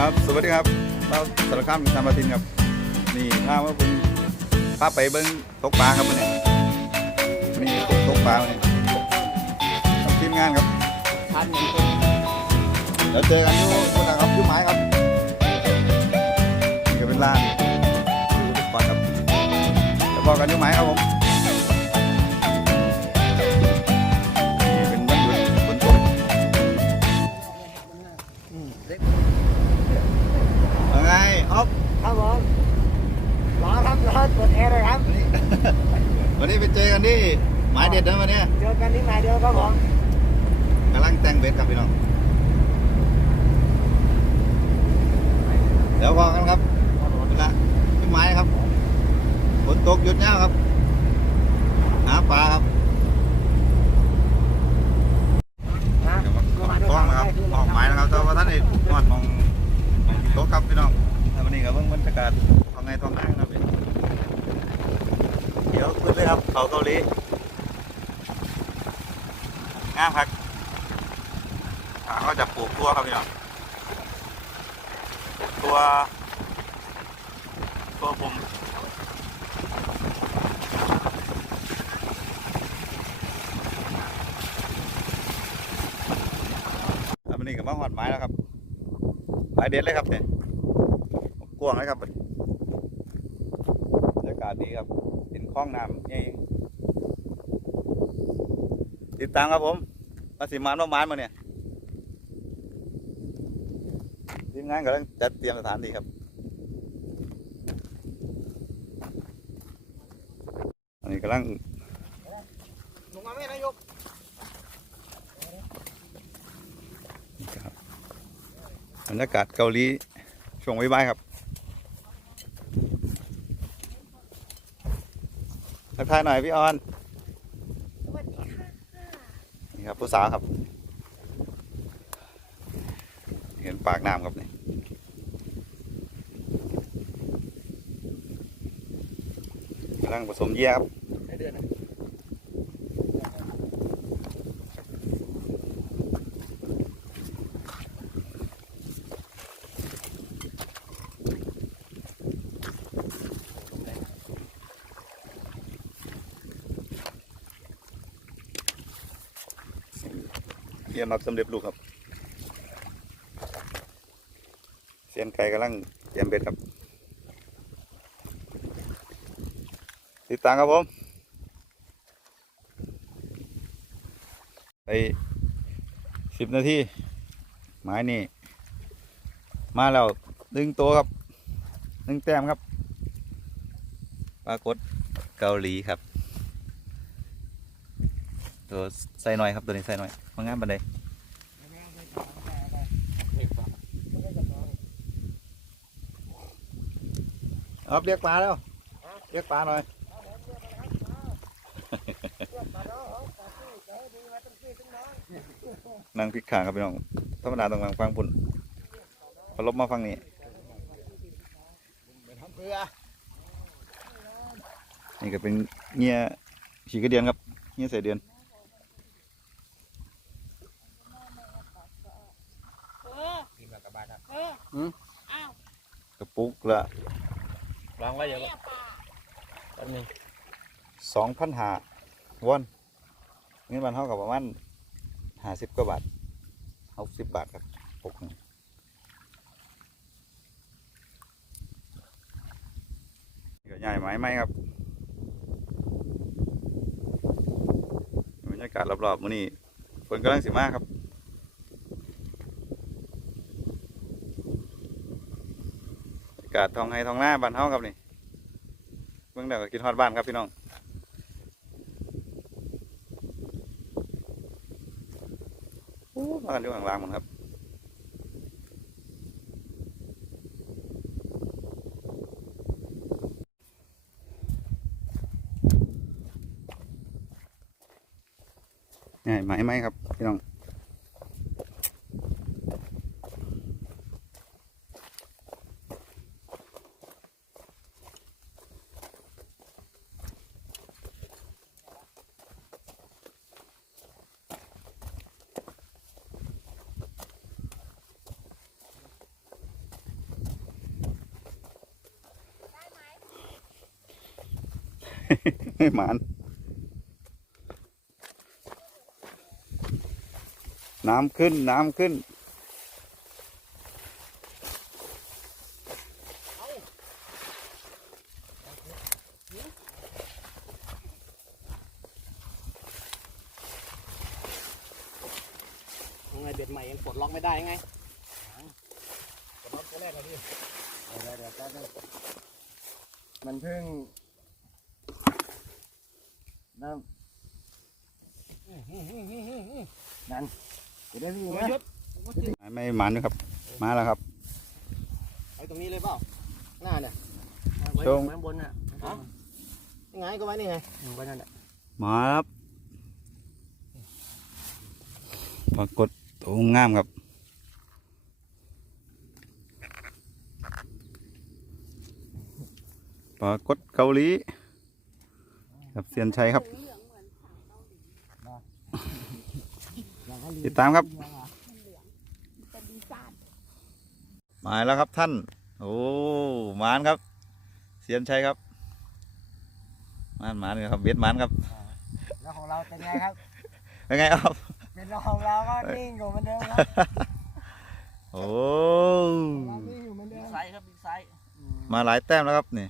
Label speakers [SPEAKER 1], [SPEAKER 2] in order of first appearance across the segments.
[SPEAKER 1] ครับ สวัสดีครับ เราสารคามทำมาตินครับ นี่ถ้าว่าคุณพาไปเบิ้งตกปลาครับวันนี้วันนี้ตกปลาวันนี้กับทีมงานครับ
[SPEAKER 2] ทันอย่างเต็ม
[SPEAKER 1] เดี๋ยวเจอกันที่นู่นนะครับที่ไม้ครับ นี่ก็เป็นร้านดูทุกคนครับเดี๋ยวบอกกันที่ไม้ครับผม ยังไงอ๊อฟ
[SPEAKER 2] ครับผมรอครับรอเปิดแอร์เลยครับ
[SPEAKER 1] วันนี้ไปเจอกันที่หมายเด็ดนะวันเนี้ย
[SPEAKER 2] เจอกันที่หมายเดียวครับผม
[SPEAKER 1] กำลังแต่งเบ็ดครับพี่น้อง เดี๋ยวพอกันครับเวลาที่หมายครับฝนตกหยุดแล้วครับ หาปลาครับ
[SPEAKER 2] นะ
[SPEAKER 1] เดี๋ยวมาคล้องนะครับออกหมายนะครับแต่ว่าท่านเอกมอดมองมองโต๊ะครับพี่น้องแล้ว วันนี้ก็เพิ่งบรรยากาศทองไงทองนั่งครับพี่เดี๋ยวขึ้นเลยครับเขาเกาหลีงามครับอ่าเขาจะปลูกตัวครับพี่น้องตัว ตัวผมแล้ววันนี้ก็มาหอดไม้แล้วครับไม้เด็ดเลยครับเนี่ย กวางเลยครับบรรยากาศดีครับ เป็นคลองน้ำนี่ติดตามครับผมมาสิมานประมาณมาเนี่ยทีมงานกำลังจัดเตรียมสถานที่ครับอันนี้กำลัง
[SPEAKER 2] ลงมาไม่นายก
[SPEAKER 1] ครับบรรยากาศเกาหลีช่วงบ่ายๆครับ ทักทายหน่อยพี่ออน
[SPEAKER 3] สวัสดีค่ะ
[SPEAKER 1] นี่ครับผู้สาวครับ เห็นปากน้ำครับนี่กำลังผสมเหยี่ยครับ
[SPEAKER 2] ในเดือนนะ
[SPEAKER 1] ยี่ยน็อตสำเร็จรูปครับเสียนไก่กำลังเตรียมเบ็ดครับ ติดตามครับผมไปสิบนาทีไม้นี่มาแล้วดึงตัวครับดึงแต้มครับ ปรากฏเกาหลีครับ ตัวใส่หน่อยครับตัวนี้ใส่หน่อยมางามบันไดเอาเรียกปลาแล้วเรียกปลาหน่อยนั่งพลิกขางครับพี่น้องธรรมดาต้องนั่งฟังปุ่นพอลบมาฟังนี่
[SPEAKER 2] ทำเพื่อ
[SPEAKER 1] นี่ก็เป็นเงี้ยขี่กระเดียนครับเงี้ยใส่เดือน
[SPEAKER 3] เออ
[SPEAKER 2] กินกับกระบาดครับ
[SPEAKER 3] เออ
[SPEAKER 1] หืม
[SPEAKER 3] อ้าว
[SPEAKER 1] กระปุกละ
[SPEAKER 2] วางไว้เดี๋ยว
[SPEAKER 3] เนี่ยป่า
[SPEAKER 2] แป๊บนึง
[SPEAKER 1] สองพันหาวอนเงินมันเท่ากับประมาณห้าสิบกว่าบาทหกสิบบาทครับปุกหนึ่งนี่ก็ใหญ่ไหมไหมครับบรรยากาศรอบๆมื้อนี้ฝนกำลังสิมาครับ อา กาศทองไฮทองหน้าบ้านเฮาครับนี่เบิ่งเดี๋ยวกินฮอดบ้านครับพี่น้องโอ้มากันอยู่ข้างล่างหมันครับง่ายไหมไหมครับพี่น้อง ห้หมาน น้ำขึ้น น้ำขึ้น
[SPEAKER 2] ยังไงเบ็ดใหม่ยังปลดล็อกไม่ได้ไงปลดล็อกตัวแรกเลยพี่เดี๋ยวเดี๋ยวแป๊บนึงมันเพิ่ง นั่นนั่นเดี๋ยวได้พี่นะ
[SPEAKER 1] ไม่หมานด้วยครับ มาแล้วครับ
[SPEAKER 2] ไอ้ตรงนี้เลยเปล่าหน้าเนี่ย
[SPEAKER 1] ตรง
[SPEAKER 2] ไว้ข้างบนน่ะฮะยังไงก็ไว้นี่ไงไว้นั่นแหละ
[SPEAKER 1] มาครับปรากฏตัวงามครับปรากฏเกาหลี กับเซียนชัยครับ ติดตามครับมาแล้วครับท่าน โอ้มานครับ เซียนชัยครับมานมานครับเบ็ดมานครับ
[SPEAKER 2] แล้วของเราเป็นไงครับ
[SPEAKER 1] เป็นไงครับ
[SPEAKER 2] เป็นของเราก็นิ่งอยู่เหมือนเดิมครับ
[SPEAKER 1] โอ้
[SPEAKER 2] นิ่งอยู่เหมือนเดิม
[SPEAKER 4] ไซส์ครับไซส์
[SPEAKER 1] มาหลายแต้มแล้วครับนี่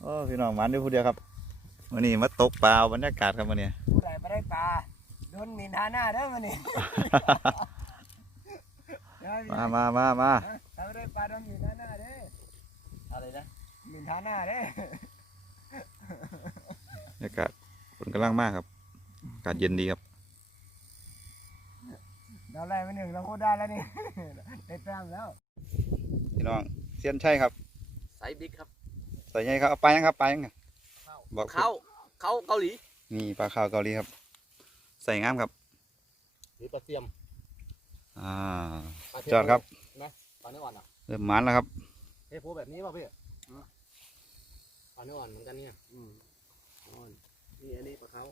[SPEAKER 1] โอ้พี่น้องมานด้วยผู้เดียวครับ วันนี้มาตกปลาเอาบรรยากาศครับวันนี้
[SPEAKER 2] ผู้ใดไม่ได้ปลาโดนหมินทาหน้าเด้อมันนี่เดี๋ยวพี่
[SPEAKER 1] มามามามา
[SPEAKER 2] ถ้าไม่ได้ปลาโดนหมินทาหน้าเด้อ
[SPEAKER 4] อะไรนะ
[SPEAKER 2] หมินทาหน้าเด้อบ
[SPEAKER 1] รรยากาศฝนกำลังมากครับอากาศเย็นดีครับ
[SPEAKER 2] เราไล่ไปหนึ่งเราพูดได้แล้วนี่ได้แต้มแล้ว
[SPEAKER 1] พี่น้องเซียนชัยครับ
[SPEAKER 4] ไซส์บิ๊กครับ
[SPEAKER 1] ใส่ไงครับเอาไปลายังครับไปลายังไงบ อก
[SPEAKER 4] เขาเขาเกาหลี
[SPEAKER 1] นี่ปลาขาวเกาหลีครับ ใส่งามครับ
[SPEAKER 2] หรือปลาเสียม
[SPEAKER 1] อ่า
[SPEAKER 2] ปลาเที
[SPEAKER 1] จอดครับ
[SPEAKER 2] ปลาเนื้ออ่อนอะ
[SPEAKER 1] เริ่มหมันแล้วครับ
[SPEAKER 2] เฮ้ยพูแบบนี้ป่ะพี่ปลาเนื้ออ่อนเหมือนกันเนี่ยอืมอ่อนนี่อันนี้ปลาเขา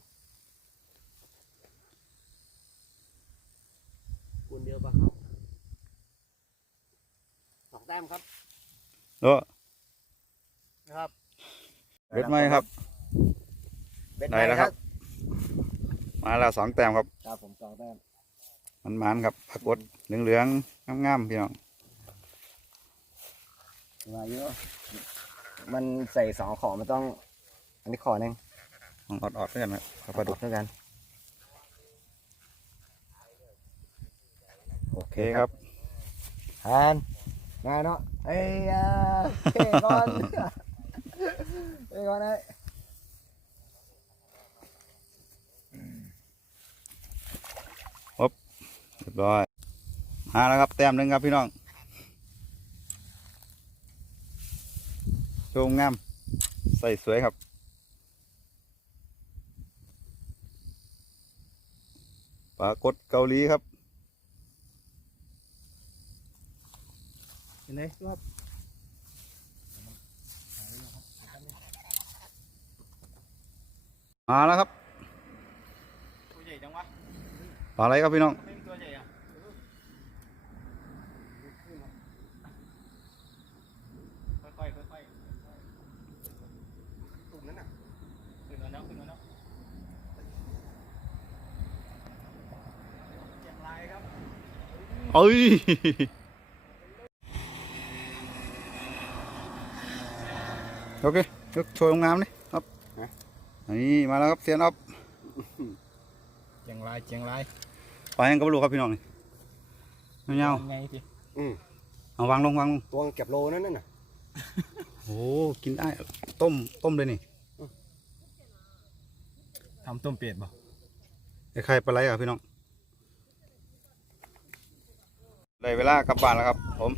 [SPEAKER 2] กุนเดียวปลาเขาสองแต้มครับ
[SPEAKER 1] โอ้
[SPEAKER 2] นะครับ
[SPEAKER 1] เบ็ดไหมครับ
[SPEAKER 2] เบ็ด
[SPEAKER 1] ได้แล้วครับ มาแล้วสองแต้มครับ
[SPEAKER 2] ครับผมสองแต้ม
[SPEAKER 1] มันหมันครับปรากฏเหลืองๆงามๆพี่น้อง
[SPEAKER 2] มาเยอะมันใส่สองของมันต้อง อันนี้ขอหนึ่ง
[SPEAKER 1] ลองออดๆด้วยกันครับปลาดุก
[SPEAKER 2] ด้วยกัน
[SPEAKER 1] โอเคครับ
[SPEAKER 2] ทานมาเนาะเอ้ยอะเฮ้ก่อนเฮ้ก่อนเลย
[SPEAKER 1] รียบร้อยมาแล้วครับแต้มหนึ่งครับพี่น้องโชว์งาม ใส่สวยครับปรากฏเกาหลีครับ
[SPEAKER 2] เห็นไหมครับ
[SPEAKER 1] มาแล้วครับ
[SPEAKER 4] ตัวใหญ่จังวะ
[SPEAKER 1] ปลาอะไรครับพี่น้อง
[SPEAKER 4] ไม่มีตัวใหญ่อะค่อยๆค่อยๆ
[SPEAKER 2] ตุ่มนั้นน่ะ
[SPEAKER 4] ขึ้นมาแล้วขึ้นมาแล้วเจ็บลายครับ
[SPEAKER 1] เอ้ยโอเคยกโชว์งามเลยครับนี่มาแล้วครับเซียนอ๊อฟ
[SPEAKER 2] เจียงรายเจียงราย
[SPEAKER 1] ปลายังก็ไม่รู้ครับพี่น้องนี่เงา
[SPEAKER 4] ไงพี่
[SPEAKER 1] ๆเอาวางลงวางลง
[SPEAKER 2] ตัวเก็บโลนั่นน่ะ
[SPEAKER 1] โอ้กินได้ต้มต้มเลยนี่
[SPEAKER 2] ทำต้มเป็ดบ่
[SPEAKER 1] ไอ้ไข่ปลาไหลอะพี่น้อง ได้เวลากลับบ้านแล้วครับ ผม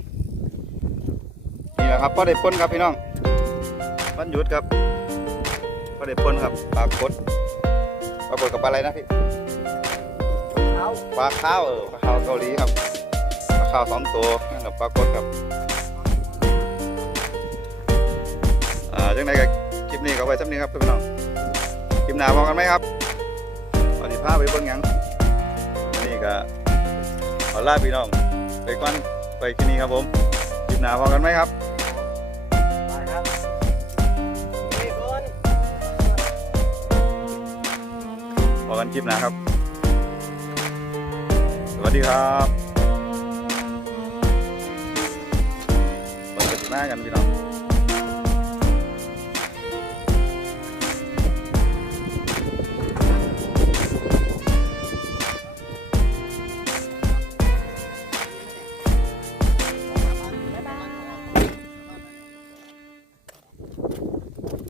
[SPEAKER 1] นี่แหละครับพ่อได้พ้นครับพี่น้องวันหยุดครับพ่อได้พ้นครับปลากดปลากดกับปลาอะไรนะพี่
[SPEAKER 2] เอา
[SPEAKER 1] ปลาข้าวเออปลาข้าวเกาหลีครับปลาข้าวสองตัวนั่นแหละปลากดครับอ่าจังไดกับคลิปนี้ก็ไว้สักนี้ครับพี่น้องคลิปหน้าพอกันไหมครับวันนี้พาไปเบิ่งหยังนี่ก็ขอลาพี่น้อง ไปกวันไปที่นี่ครับผมหยิบหนาพอกันไหมครับ
[SPEAKER 2] ไปครับเด็กันพอ
[SPEAKER 1] กันจิบหนะครับ สวัสดีครับมเจิดหน้ากันพี่น้อง